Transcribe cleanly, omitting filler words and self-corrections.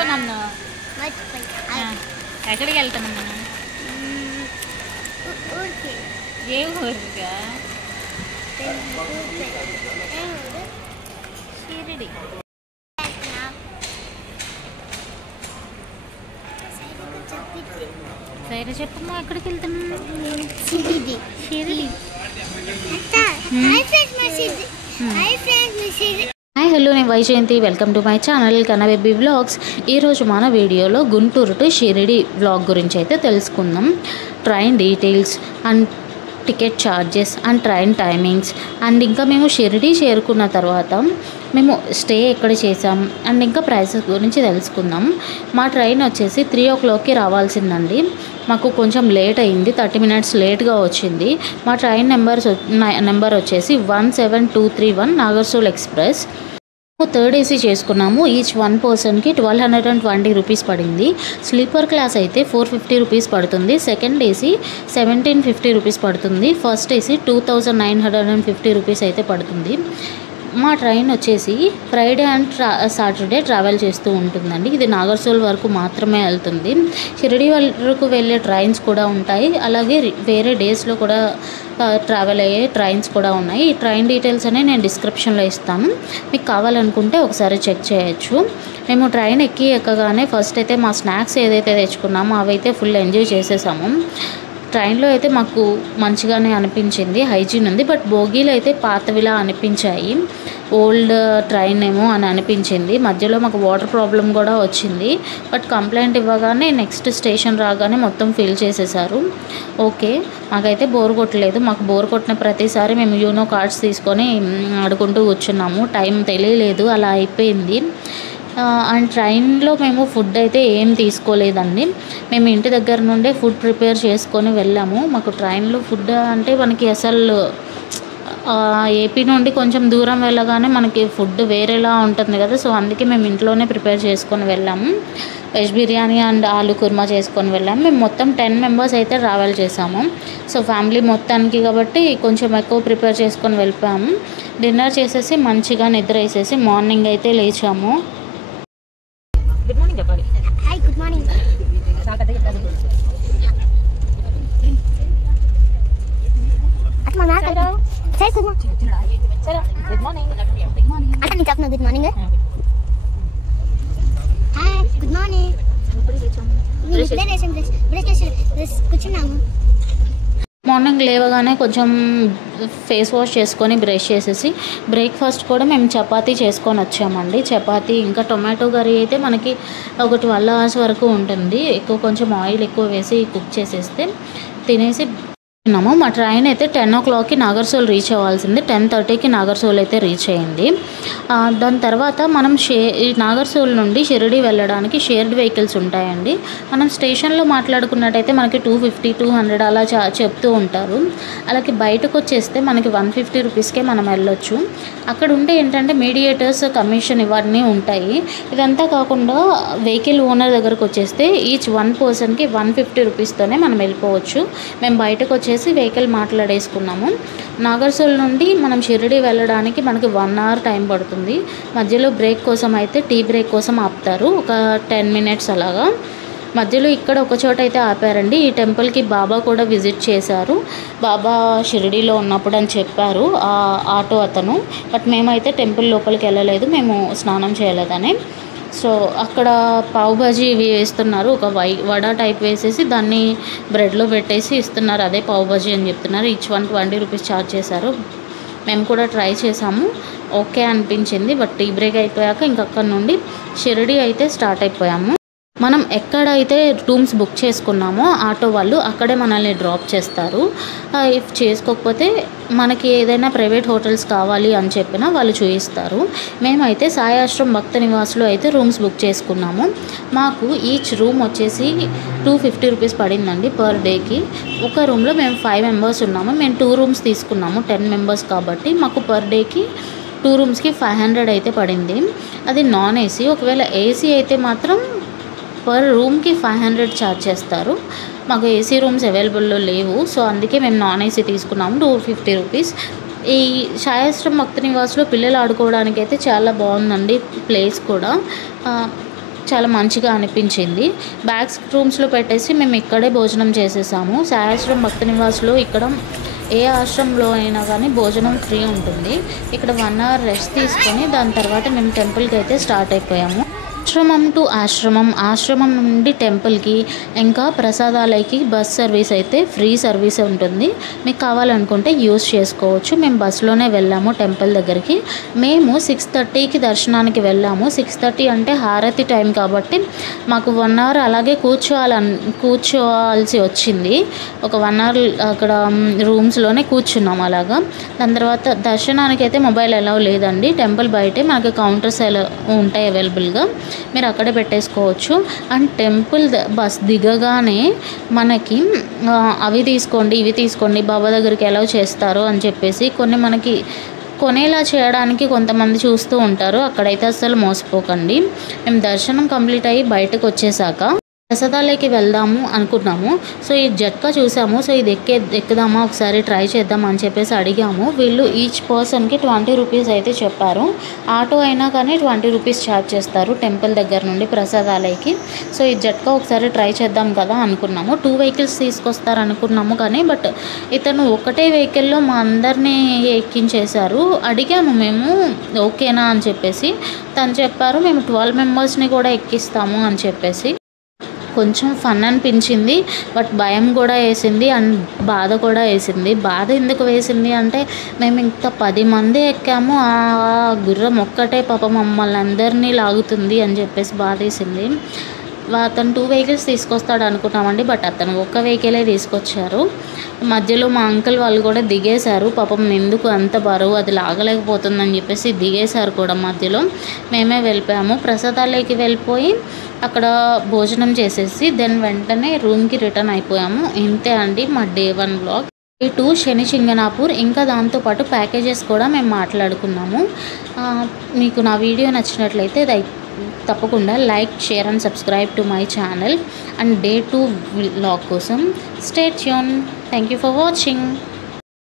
మర్చిపోతావు నన్ను. ఎక్కడికి వెళ్తున్నాం మనం? ఏ ఊరుగా? షిరిడి. సరే చెప్పమ్మా, ఎక్కడికి వెళ్తున్నాం? షిరిడి. షిరిడి. హాయ్ హలో, నేను Vyjayanthi. Welcome to my channel కన్నా బేబీ వ్లాగ్స్. ఈరోజు మన వీడియోలో గుంటూరు టు షిరిడి వ్లాగ్ గురించి అయితే తెలుసుకుందాం. Train details and ticket charges and train timings and ఇంకా మేము షిరిడి చేరుకున్న తర్వాత మేము స్టే ఎక్కడ చేసాం అండ్ ఇంకా ప్రైసెస్ గురించి తెలుసుకుందాం. మా ట్రైన్ వచ్చేసి 3 o'clockకి రావాల్సిందండి. మాకు కొంచెం లేట్ అయింది, 30 minutes లేట్గా వచ్చింది. మా ట్రైన్ నెంబర్ వచ్చేసి 17231 నాగర్సోల్ ఎక్స్ప్రెస్. 3rd AC చేసుకున్నాము. ఈచ్ 1 personకి 1220 రూపీస్ పడింది. స్లీపర్ క్లాస్ అయితే 450 రూపీస్ పడుతుంది. సెకండ్ AC 1750 రూపీస్ పడుతుంది. ఫస్ట్ AC 2950 రూపీస్ అయితే పడుతుంది. మా ట్రైన్ వచ్చేసి ఫ్రైడే అండ్ సాటర్డే ట్రావెల్ చేస్తూ ఉంటుందండి. ఇది నాగర్సోల్ వరకు మాత్రమే వెళ్తుంది. షిరిడి వరకు వెళ్ళే ట్రైన్స్ కూడా ఉంటాయి, అలాగే వేరే డేస్లో కూడా ట్రావెల్ అయ్యే ట్రైన్స్ కూడా ఉన్నాయి. ఈ ట్రైన్ డీటెయిల్స్ అనేవి నేను డిస్క్రిప్షన్లో ఇస్తాను, మీకు కావాలనుకుంటే ఒకసారి చెక్ చేయొచ్చు. మేము ట్రైన్ ఎక్కగానే ఫస్ట్ అయితే మా స్నాక్స్ ఏదైతే తెచ్చుకున్నామో అవైతే ఫుల్ ఎంజాయ్ చేసేసాము. ట్రైన్లో అయితే మాకు మంచిగానే అనిపించింది, హైజీన్ ఉంది. బట్ బోగీలు అయితే పాతవిలా అనిపించాయి, ఓల్డ్ ట్రైన్ ఏమో అని అనిపించింది. మధ్యలో మాకు వాటర్ ప్రాబ్లం కూడా వచ్చింది. బట్ కంప్లైంట్ ఇవ్వగానే నెక్స్ట్ స్టేషన్ రాగానే మొత్తం ఫిల్ చేసేసారు. ఓకే, మాకైతే బోర్ కొట్టలేదు. మాకు బోర్ కొట్టిన ప్రతిసారి మేము యూనో కార్డ్స్ తీసుకొని ఆడుకుంటూ కూర్చున్నాము. టైం తెలియలేదు, అలా అయిపోయింది. అండ్ ట్రైన్లో మేము ఫుడ్ అయితే ఏం తీసుకోలేదండి. మేము ఇంటి దగ్గర నుండే ఫుడ్ ప్రిపేర్ చేసుకొని వెళ్ళాము. మాకు ట్రైన్లో ఫుడ్ అంటే మనకి అసలు ఏపీ నుండి కొంచెం దూరం వెళ్ళగానే మనకి ఫుడ్ వేరేలా ఉంటుంది కదా, సో అందుకే మేము ఇంట్లోనే ప్రిపేర్ చేసుకొని వెళ్ళాము. వెజ్ బిర్యానీ అండ్ ఆలు కుర్మా చేసుకొని వెళ్ళాము. మేము మొత్తం 10 members అయితే ట్రావెల్ చేసాము. సో ఫ్యామిలీ మొత్తానికి కాబట్టి కొంచెం ఎక్కువ ప్రిపేర్ చేసుకొని వెళ్ళిపోయాము. డిన్నర్ చేసేసి మంచిగా నిద్ర వేసేసి మార్నింగ్ అయితే లేచాము. గుడ్ మార్నింగ్ చెప్పాలి. Hi, good morning. అట్లా నా సరే గుడ్ మార్నింగ్. సరే గుడ్ మార్నింగ్ అంటే నేను చెప్పను good morning. Hi, good morning. కూర్చున్నాము. మార్నింగ్ లేవగానే కొంచెం ఫేస్ వాష్ చేసుకొని బ్రష్ చేసేసి బ్రేక్ఫాస్ట్ కూడా మేము చపాతీ చేసుకొని వచ్చామండి. చపాతీ ఇంకా టొమాటో కర్రీ అయితే మనకి ఒక 12 hours వరకు ఉంటుంది. కొంచెం ఆయిల్ ఎక్కువ వేసి కుక్ చేసేస్తే తినేసి ఉన్నాము. మా ట్రైన్ అయితే 10 o'clockకి నాగర్సోల్ రీచ్ అవ్వాల్సింది. 10:30కి నాగర్సోల్ అయితే రీచ్ అయింది. దాని తర్వాత మనం నాగర్సోల్ నుండి షిరిడి వెళ్ళడానికి షేర్డ్ వెహికల్స్ ఉంటాయండి. మనం స్టేషన్లో మాట్లాడుకున్నట్టయితే మనకి 250, 200 అలా చెప్తూ ఉంటారు. అలాగే బయటకు వచ్చేస్తే మనకి 150 రూపీస్కే మనం వెళ్ళొచ్చు. అక్కడ ఉంటే ఏంటంటే మీడియేటర్స్, కమిషన్ ఇవన్నీ ఉంటాయి. ఇదంతా కాకుండా వెహికల్ ఓనర్ దగ్గరకు వచ్చేస్తే ఈచ్ 1 personకి 150 రూపీస్తోనే మనం వెళ్ళిపోవచ్చు. మేము బయటకు వచ్చేసి వెహికల్ మాట్లాడేసుకున్నాము. నాగర్సోల్ నుండి మనం షిరిడి వెళ్ళడానికి మనకి 1 hour టైం పడుతుంది. మధ్యలో బ్రేక్ కోసం అయితే టీ బ్రేక్ కోసం ఆపుతారు, ఒక 10 minutes అలాగా. మధ్యలో ఇక్కడ ఒక చోట అయితే ఆపారండి. ఈ టెంపుల్కి బాబా కూడా విజిట్ చేశారు. బాబా షిరిడీలో ఉన్నప్పుడు అని చెప్పారు ఆ ఆటో అతను. బట్ మేమైతే టెంపుల్ లోపలికి వెళ్ళలేదు, మేము స్నానం చేయలేదని. సో అక్కడ పావు భాజీ ఇవి వేస్తున్నారు, ఒక వడ టైప్ వేసేసి దాన్ని బ్రెడ్లో పెట్టేసి ఇస్తున్నారు. అదే పావు భాజీ అని చెప్తున్నారు. ఈచ్ 120 రూపీస్ ఛార్జ్ చేశారు. మేము కూడా ట్రై చేసాము, ఓకే అనిపించింది. బట్ టీ బ్రేక్ అయిపోయాక ఇంకక్కడ నుండి షిరిడి అయితే స్టార్ట్ అయిపోయాము. మనం ఎక్కడైతే రూమ్స్ బుక్ చేసుకున్నామో ఆటో వాళ్ళు అక్కడే మనల్ని డ్రాప్ చేస్తారు. ఇఫ్ చేసుకోకపోతే మనకి ఏదైనా ప్రైవేట్ హోటల్స్ కావాలి అని చెప్పినా వాళ్ళు చూపిస్తారు. మేమైతే సాయి ఆశ్రమ్ భక్త నివాస్లో అయితే రూమ్స్ బుక్ చేసుకున్నాము. మాకు ఈచ్ రూమ్ వచ్చేసి 250 రూపీస్ పడిందండి పర్ డేకి. ఒక రూమ్లో మేము 5 members ఉన్నాము. మేము 2 rooms తీసుకున్నాము, 10 members కాబట్టి మాకు పర్ డేకి 2 roomsకి 500 అయితే పడింది. అది నాన్ ఏసీ. ఒకవేళ ఏసీ అయితే మాత్రం పర్ రూమ్కి 500 ఛార్జ్ చేస్తారు. మాకు ఏసీ రూమ్స్ అవైలబుల్లో లేవు, సో అందుకే మేము నాన్ ఏసీ తీసుకున్నాము, 250 రూపీస్. ఈ సాయి ఆశ్రమ్ భక్త నివాస్లో పిల్లలు ఆడుకోవడానికి అయితే చాలా బాగుందండి ప్లేస్ కూడా. చాలా మంచిగా అనిపించింది. బ్యాగ్స్ రూమ్స్లో పెట్టేసి మేము ఇక్కడే భోజనం చేసేసాము. సాయాశ్రమ్ భక్తి నివాస్లో ఇక్కడ ఏ ఆశ్రమంలో అయినా కానీ భోజనం ఫ్రీ ఉంటుంది. ఇక్కడ 1 అవర్ రెస్ట్ తీసుకొని దాని తర్వాత మేము టెంపుల్కి అయితే స్టార్ట్ అయిపోయాము. ఆశ్రమం టు ఆశ్రమం నుండి టెంపుల్కి ఇంకా ప్రసాదాలయకి బస్ సర్వీస్ అయితే ఫ్రీ సర్వీస్ ఉంటుంది. మీకు కావాలనుకుంటే యూస్ చేసుకోవచ్చు. మేము బస్సులోనే వెళ్ళాము టెంపుల్ దగ్గరికి. మేము 6:30కి దర్శనానికి వెళ్ళాము. 6:30 అంటే హారతి టైం కాబట్టి మాకు 1 అవర్ అలాగే కూర్చోవాల్సి వచ్చింది. ఒక 1 అవర్ అక్కడ రూమ్స్లోనే కూర్చున్నాం అలాగా. దాని తర్వాత దర్శనానికి అయితే మొబైల్ అలౌ లేదండి. టెంపుల్ బయటే మనకి కౌంటర్స్ ఉంటాయి అవైలబుల్గా, మీరు అక్కడే పెట్టేసుకోవచ్చు. అండ్ టెంపుల్ బస్ దిగగానే మనకి అవి తీసుకోండి ఇవి తీసుకోండి బాబా దగ్గరికి ఎలా చేస్తారు అని చెప్పేసి కొన్ని మనకి కొనేలా చేయడానికి కొంతమంది చూస్తూ ఉంటారు. అక్కడైతే అస్సలు మోసపోకండి. మేము దర్శనం కంప్లీట్ అయ్యి బయటకు వచ్చేసాక ప్రసాదాలకి వెళ్దాము అనుకున్నాము. సో ఈ జట్కా చూసాము. సో ఇది ఎక్కుదామా ఒకసారి ట్రై చేద్దాం అని చెప్పేసి అడిగాము. వీళ్ళు ఈచ్ పర్సన్కి 20 రూపీస్ అయితే చెప్పారు. ఆటో అయినా కానీ 20 రూపీస్ ఛార్జ్ చేస్తారు టెంపుల్ దగ్గర నుండి ప్రసాదాలకి. సో ఈ జట్కా ఒకసారి ట్రై చేద్దాం కదా అనుకున్నాము. 2 వెహికల్స్ తీసుకొస్తారు అనుకున్నాము కానీ బట్ ఇతను ఒకటే వెహికల్లో మా అందరినీ ఎక్కించేశారు. అడిగాము మేము ఓకేనా అని చెప్పేసి. తను చెప్పారు మేము 12 మెంబర్స్ని కూడా ఎక్కిస్తాము అని చెప్పేసి. కొంచెం ఫన్ అనిపించింది బట్ భయం కూడా వేసింది అండ్ బాధ కూడా వేసింది. బాధ ఎందుకు వేసింది అంటే మేము ఇంకా 10 మంది ఎక్కాము, ఆ గుర్రం ఒక్కటే పాపం మమ్మల్ని అందరినీ లాగుతుంది అని చెప్పేసి బాధ వేసింది. అతను 2 వెహికల్స్ తీసుకొస్తాడు అనుకున్నామండి బట్ అతను ఒక్క వెహికలే తీసుకొచ్చారు. మధ్యలో మా అంకుల్ వాళ్ళు కూడా దిగేశారు. పాపం ఎందుకు అంత బరువు అది లాగలేకపోతుందని చెప్పేసి దిగేశారు కూడా మధ్యలో. మేమే వెళ్ళిపోయాము. ప్రసాదాలకి వెళ్ళిపోయి అక్కడ భోజనం చేసేసి దెన్ వెంటనే రూమ్కి రిటర్న్ అయిపోయాము. ఇంతే అండి మా డే 1 వ్లాగ్. డే 2 శని చింగనాపూర్. ఇంకా దాంతోపాటు ప్యాకేజెస్ కూడా మేము మాట్లాడుకున్నాము. మీకు నా వీడియో నచ్చినట్లయితే తప్పకుండా like, share and subscribe to my channel. And day 2 vlog కోసం stay tune. Thank you for watching.